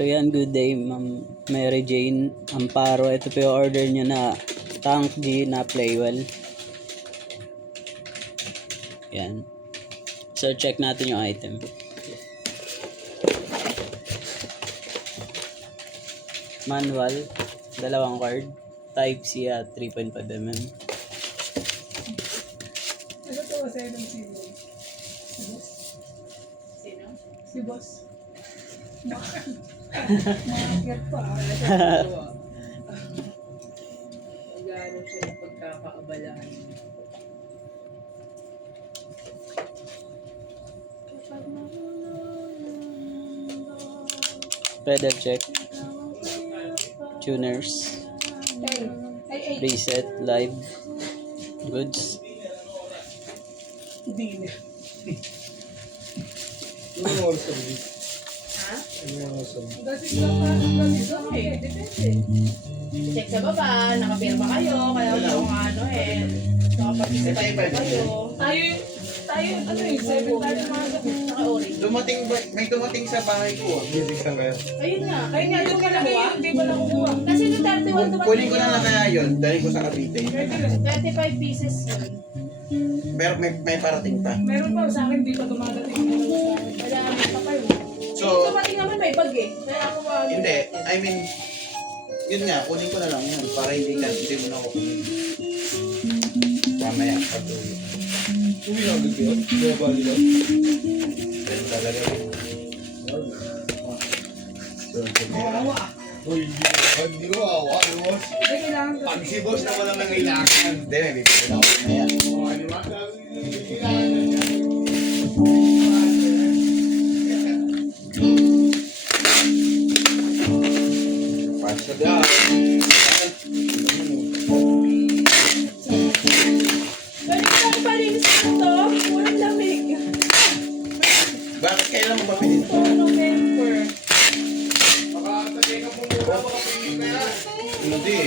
So yan, good day Ma'am Mary Jane Amparo. Ito po yung order nyo na Tank G na Playwell. Yan. So check natin yung item. Manual, dalawang card, Type C at 3.5mm. Ano to kasi ng si Boss? Sino? Si Boss. Market pa. Nag-ano siya ng pagkakaabalahan. Pedal check, tuners, reset, live, goods. Hindi na. Ano oras ka ba? Ha? Ano oras ka ba? Gasig lang pa. Gasig lang Okay, eh. depende. Check sa baba, nakapirma kayo, kaya kung ano nakapag-isip kayo. Tayo, 7 tayo mga gabi. Naka-orange. May dumating sa bahay ko. Busy ka ba? Ayun nga. Ayun nga, yung malaki yun, di ba nakukuha? Kasi yung 31 dumating Kunin ko na lang kaya yun. Dahil ko sa Cavite. Pwede rin. 35 pieces yun. Pero may parating pa. Meron pa sa akin, di pa dumadating yung mga sa akin. Wala naman pa kayo. So, Dumating naman may bag eh. Kaya ako ba? hindi. I mean, yun nga. Kunin ko na lang yun. Para hindi mo na ako kunin. Mamaya. Pag-uwi. Uwi lang agad yun? Bumabali lang? Ganun talaga yun. Kawawa. Uy, hindi ko awa. Boss. Hindi, kailangan ko. Pag si boss na walang nangailangan. Hindi, may bibili na ako mamaya. O, ano ba? Kailangan na niya. Pasok ka. Pwede ko ako palinis ito. Walang lamig. Bakit kailan mo papilin? Ito, November. Baka tagay ka po muna. Baka pinig na yan. Hindi.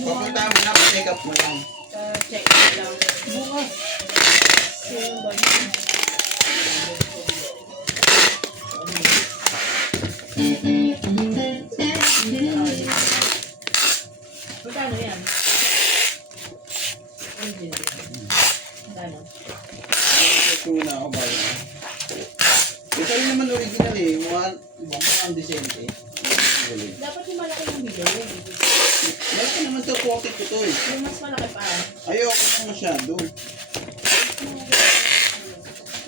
Papunta mo na. Pick up mo lang. Check ko lang. Bukas. Sino ba yun? Magkano yan? Original. Magkano? Ito na ako ba yun? Ito rin naman original eh. Mukhang decente. Dapat yung malaki ng video. Malaki naman to. Pocket ko to eh. Yung mas malaki pa. Ayoko na masyado.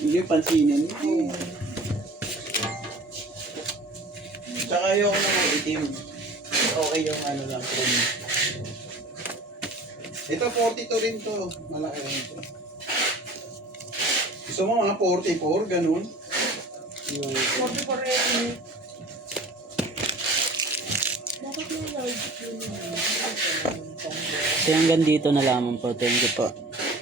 Hindi pansinin. Tsaka ayoko na ng itim. Okay yung ano lang. Ito 42 rin to. Malaki rin to. Gusto mo mga 44, ganun. 44 rin. Dapat yung large yun. So hanggang dito na lamang po. Thank you po.